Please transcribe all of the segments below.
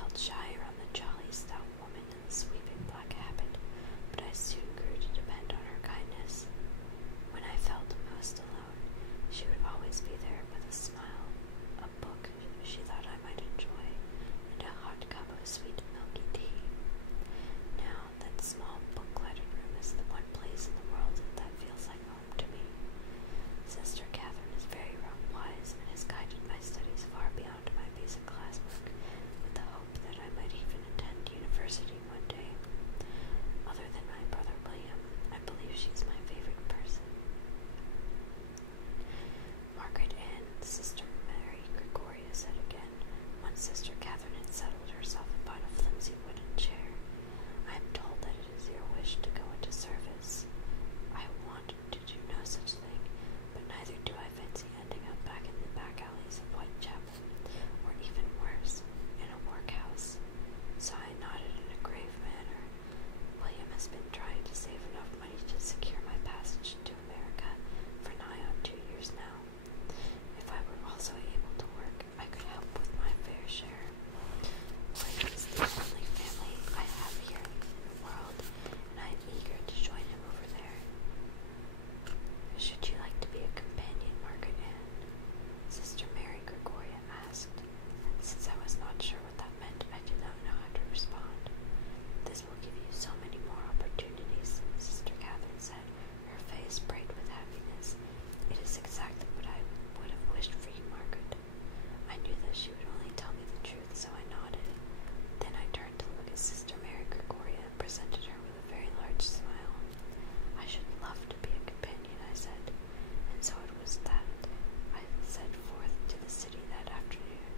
felt shy around the jolly, stout woman in the sweeping black habit, but I soon grew to depend on her kindness. When I felt most alone, she would always be there with a smile, a book she thought I might enjoy, and a hot cup of sweet milky tea. Now, that small book-cluttered room is the one place in the world that feels like home to me. Sister Catherine is very wise and has guided my studies far beyond my basic classwork, with the hope that I might even attend university one day. Other than my brother William, I believe she's my favorite person. Margaret Ann, Sister Mary Gregoria said again, once Sister Catherine had settled herself upon a flimsy wooden chair. I am told that it is your wish to go into service. I want to do no such thing, but neither do I fancy ending up back in the back alleys of Whitechapel, or even worse, in a workhouse. So I nodded in a grave manner. William has been trying to save enough money to secure my passage to America for nigh on 2 years now. If I were also able to work, I could help with my fair share. William is the only family I have here in the world, and I am eager to join him over there. Should you like to be a companion, Margaret Ann? Sister Mary Gregoria asked. Since I was not sure what that meant, I did not know how to respond. This will give you so many more opportunities, Sister Catherine said, her face bright with happiness. It is exactly what I would have wished for you, Margaret. I knew that she would only tell me the truth, so I nodded. Then I turned to look at Sister Mary Gregoria and presented her with a very large smile. I should love to be a companion, I said, and so it was that I set forth to the city that afternoon,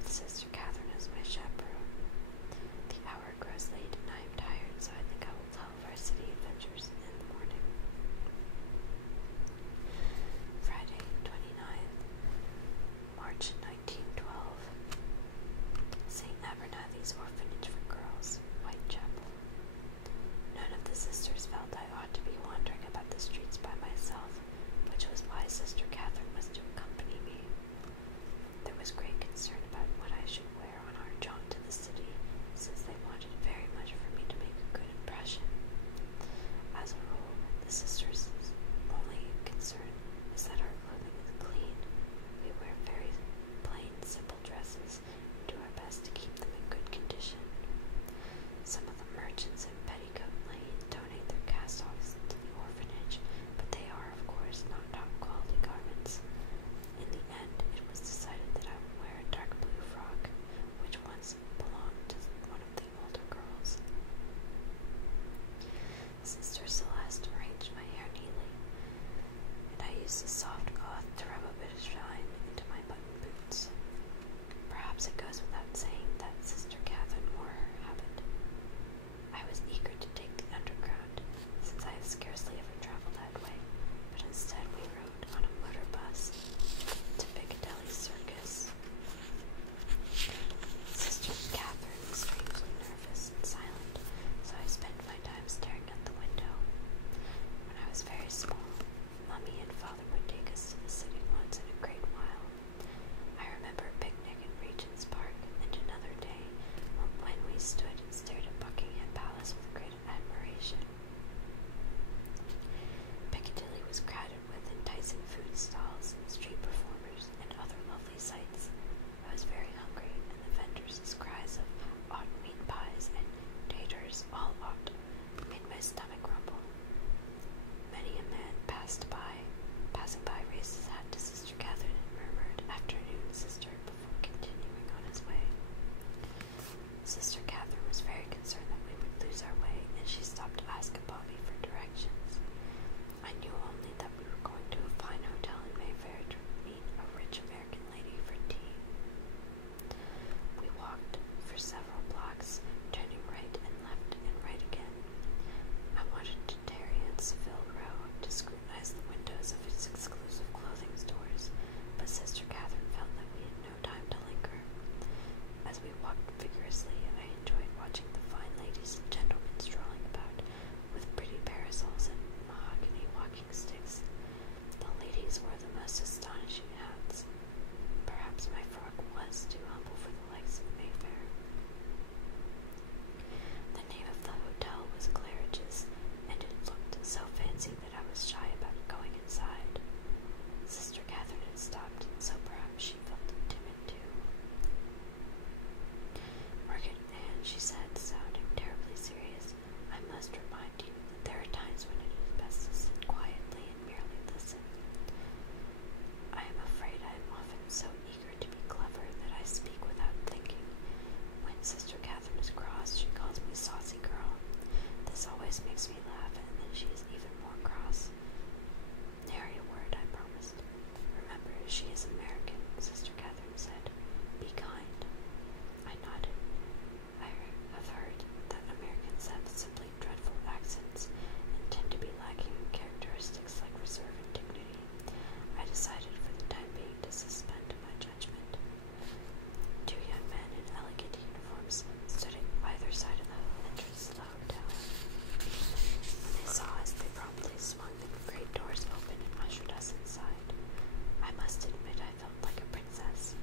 with Sister Catherine as my chaperone. The hour grows late and I am tired, so I think I will tell of our city adventures in the morning. Friday, 29th, March 1912. St. Abernathy's Orphanage for Girls, Whitechapel. None of the sisters felt I ought to be wandering about the streets by myself, which was why Sister Catherine was to accompany me. There was great concern about what I should wear on our jaunt to the city, since they wanted very much for me to make a good impression. As a rule, the sisters' only concern is that our clothing is clean. We wear very plain, simple dresses and do our best to keep them in good condition. Some of the merchants in Petticoat Lane donate their cast-offs to the orphanage, but they are, of course, not top-quality garments. In the end, it was decided that I would wear a dark blue frock, which once belonged to one of the older girls. Sister Celeste arranged my hair neatly, and I used a soft cloth to rub a bit of shine into my button boots. Perhaps it goes without saying that Sister Catherine wore her habit. I was eager to take the underground, since I have scarcely ever traveled that way, but instead we rode on a motor bus to Piccadilly Circus. Sister Catherine was strangely nervous and silent, so I spent my time staring out the window. When I was very small, Mummy and Father would take us to the city once in a great while. I remember a picnic in Regent's Park, and another day when we stood and stared at Buckingham Palace with great admiration. Piccadilly was crowded with enticing food stalls, street performers, and other lovely sights. I was very hungry, and the vendors' cries of "Odd meat pies" and "taters, all odd" made my stomach rumble. Many a man passing by raised his hat to Sister Catherine and murmured, "Afternoon, sister," before continuing on his way. Sister Catherine was very concerned that we would lose our way, and she stopped to ask Bobby for directions. I knew only that we were going to a fine hotel in Mayfair to meet a rich American lady for tea. We walked for several blocks, turning right and left and right again. I wanted to tarry in Savile Row to scrutinize the windows of its exclusive clothing stores, but Sister Catherine felt that we had no time to linger. As we walked vigorously, I enjoyed watching the fine ladies and gentlemen strolling about with pretty parasols and mahogany walking sticks. The ladies wore the most astonishing hats. Perhaps my frock was too humble for the likes of Mayfair. Sister Catherine is cross. She calls me saucy girl. This always makes me laugh, and then she is even more cross. Nary a word, I promised. Remember, she is American, Sister Catherine said. Be kind. I nodded. I have heard that Americans have simply dreadful accents and tend to be lacking in characteristics like reserve and dignity. I decided for the time being to suspend my judgment. Two young men in elegant uniforms stood at either side of the entrance to the hotel. When they saw us, they promptly swung the great doors open and ushered us inside. I must admit I felt like a princess.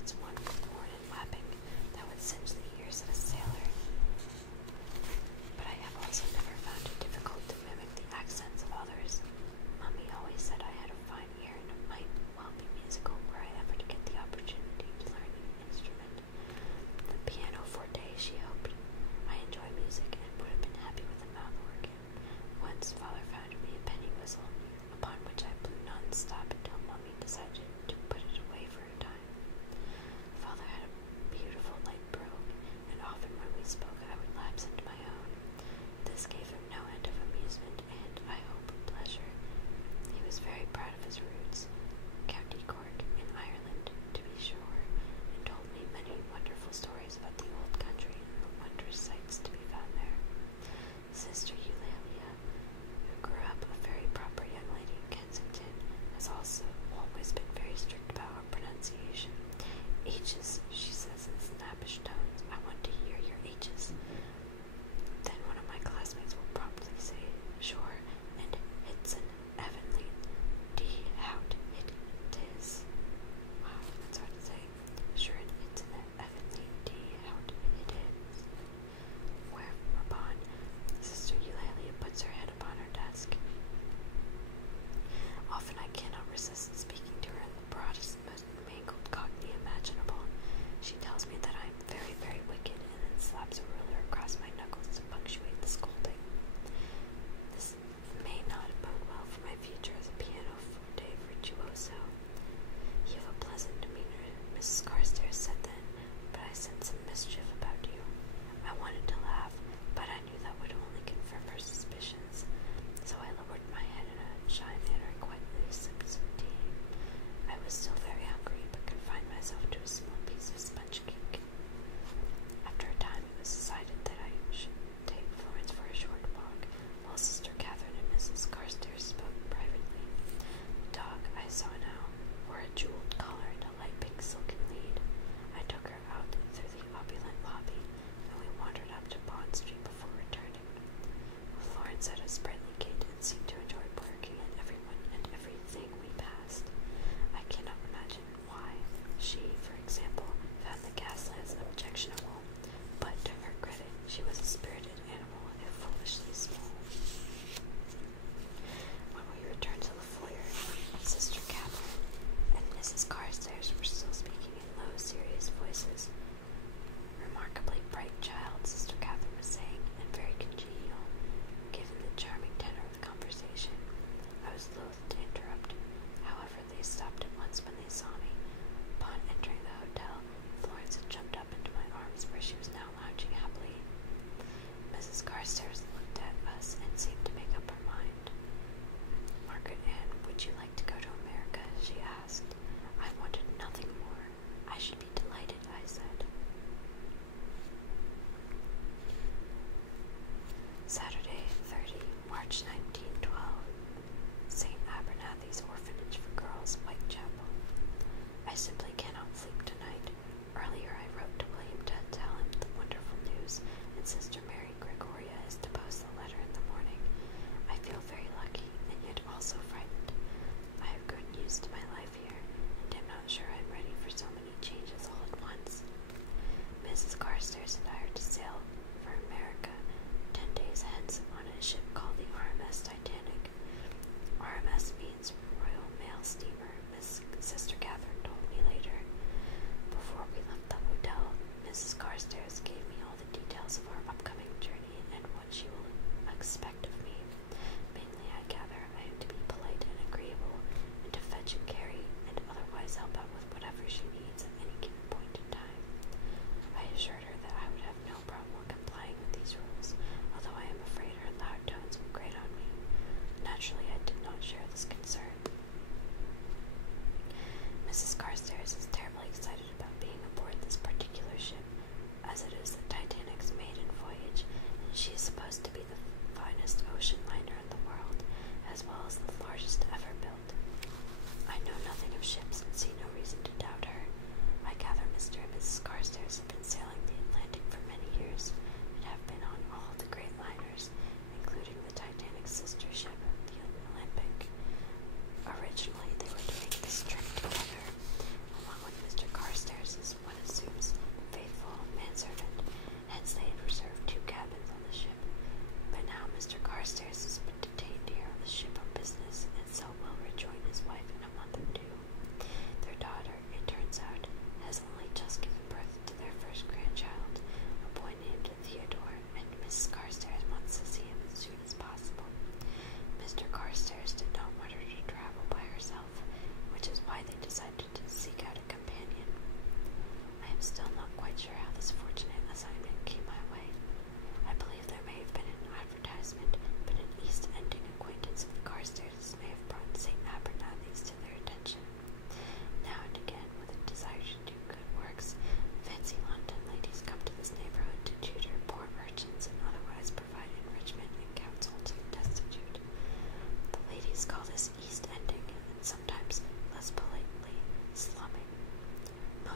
gets one horn and whapping that would singe the ears of a sailor. But I have also never found it difficult to mimic the accents of others. Mommy always said I had a fine ear and might well be musical were I ever to get the opportunity to learn an instrument. The pianoforte, she hoped. I enjoy music and would have been happy with a mouth organ. Once Father found me a penny whistle, upon which I blew non-stop until Mommy decided to put it away for a time.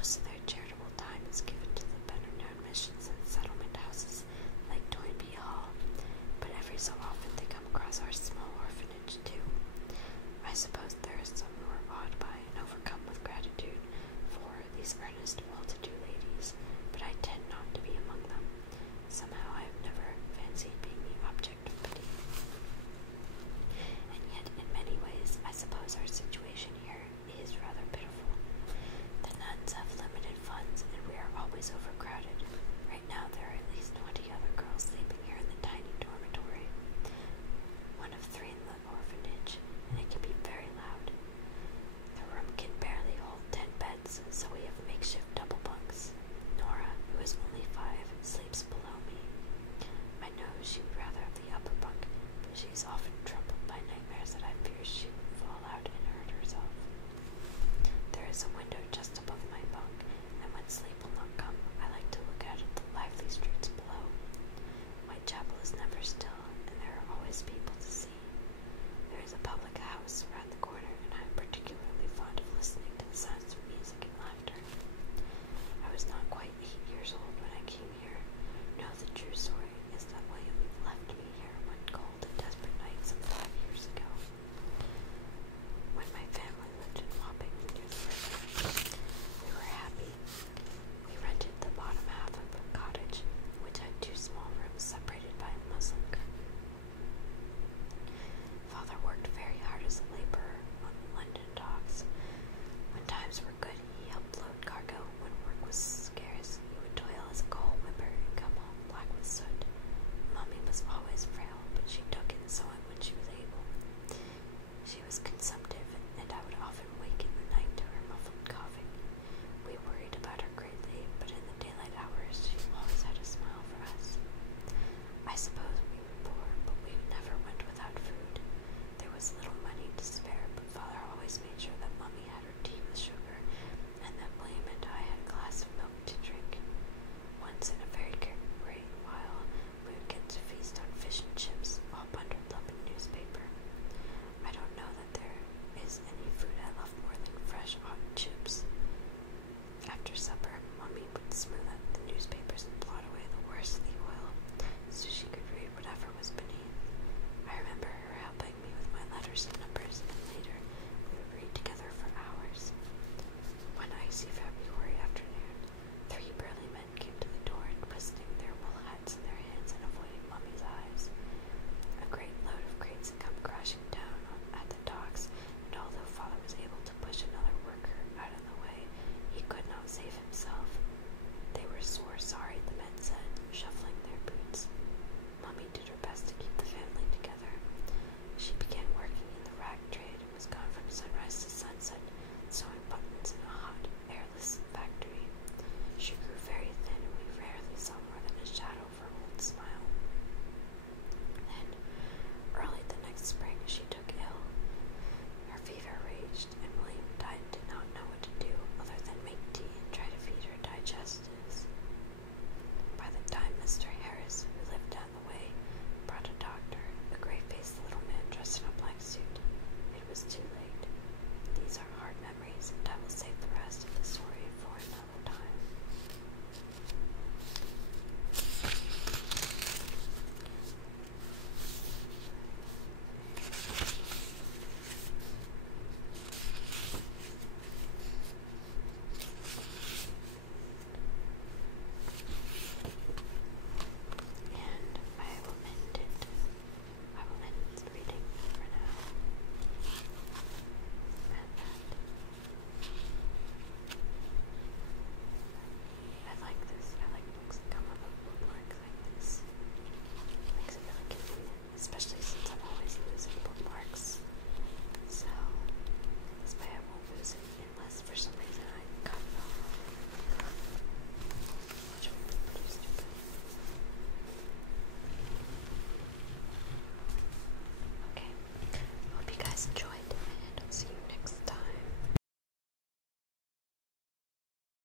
Most of their charitable time is given to the better-known missions and settlement houses like Toynbee Hall, but every so often they come across our small orphanage, too. I suppose there is some who are awed by and overcome with gratitude for these earnest